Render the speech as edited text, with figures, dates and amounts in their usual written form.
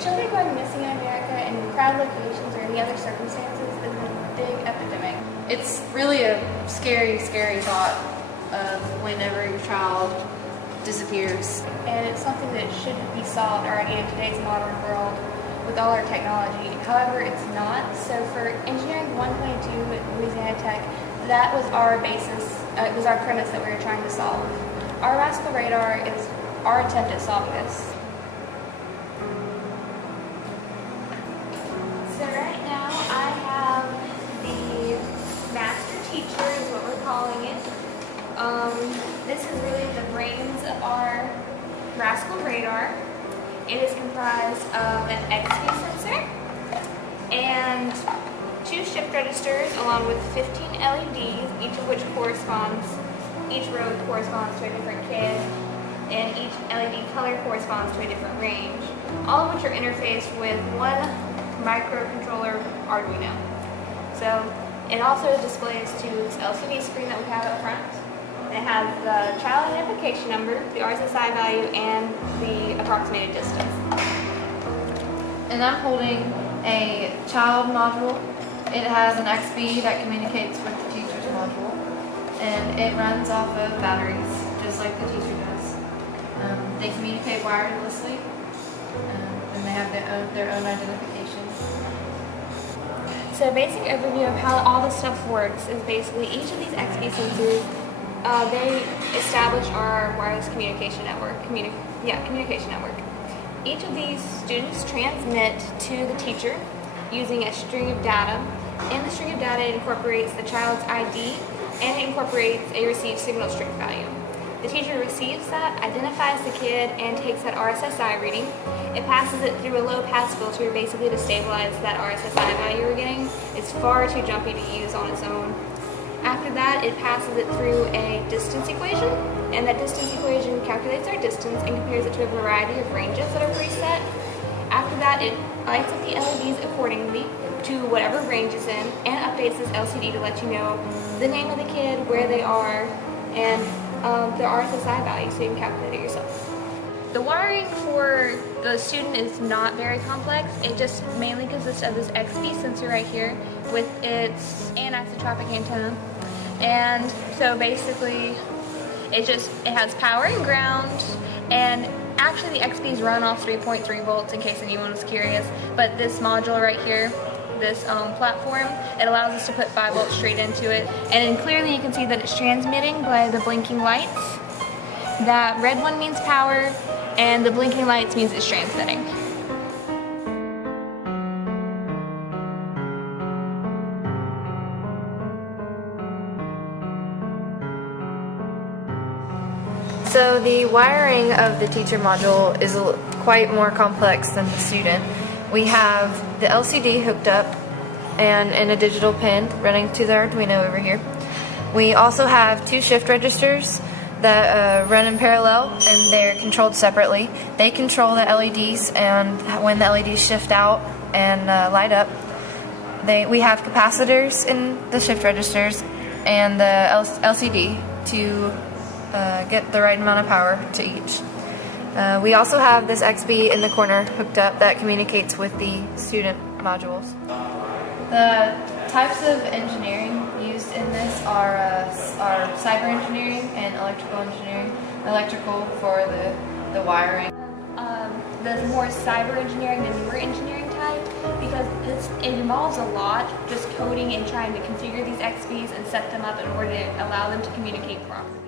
Children going missing in America in crowd locations or any other circumstances is a big epidemic. It's really a scary, scary thought of whenever your child disappears. And it's something that should be solved already in today's modern world with all our technology. However, it's not. So for Engineering 122 at Louisiana Tech, that was our basis, it was our premise that we were trying to solve. Our Rascal Radar is our attempt at solving this. So right now I have the master teacher is what we're calling it. This is really the brains of our Rascal Radar. It is comprised of an xbee sensor and 2 shift registers along with 15 LEDs, each of which each row corresponds to a different kid, and each LED color corresponds to a different range, all of which are interfaced with one microcontroller arduino. So it also displays to this LCD screen that we have up front. It has the child identification number, the RSSI value, and the approximated distance. And I'm holding a child module. It has an xbee that communicates with the teacher's module, and it runs off of batteries, just like the teacher does. They communicate wirelessly, and they have their own identification. So a basic overview of how all this stuff works is basically each of these xbee sensors, they establish our wireless communication network. Communication network. Each of these students transmit to the teacher using a string of data. In the string of data, it incorporates the child's ID and it incorporates a received signal strength value. The teacher receives that, identifies the kid, and takes that RSSI reading. It passes it through a low-pass filter basically to stabilize that RSSI value we're getting. It's far too jumpy to use on its own. After that, it passes it through a distance equation, and that distance equation calculates our distance and compares it to a variety of ranges that are preset. After that, it lights up the LEDs accordingly to whatever range it's in, and updates this LCD to let you know the name of the kid, where they are, and the RSSI value, so you can calculate it yourself. The wiring for the student is not very complex. It just mainly consists of this xbee sensor right here with its anisotropic antenna. And so basically it has power and ground, and actually the xbees run off 3.3 volts in case anyone was curious, but this module right here, this platform, it allows us to put 5 volts straight into it, and then clearly you can see that it's transmitting by the blinking lights. That red one means power, and the blinking lights means it's transmitting. So the wiring of the teacher module is quite more complex than the student. We have the LCD hooked up and a digital pin running to the Arduino over here. We also have 2 shift registers that run in parallel, and they're controlled separately. They control the LEDs, and when the LEDs shift out and light up, we have capacitors in the shift registers and the LCD to get the right amount of power to each. We also have this xbee in the corner hooked up that communicates with the student modules. The types of engineering used in this are cyber engineering and electrical engineering. Electrical for the wiring. The more cyber engineering, the newer engineering type, because it involves a lot, just coding and trying to configure these xbees and set them up in order to allow them to communicate properly.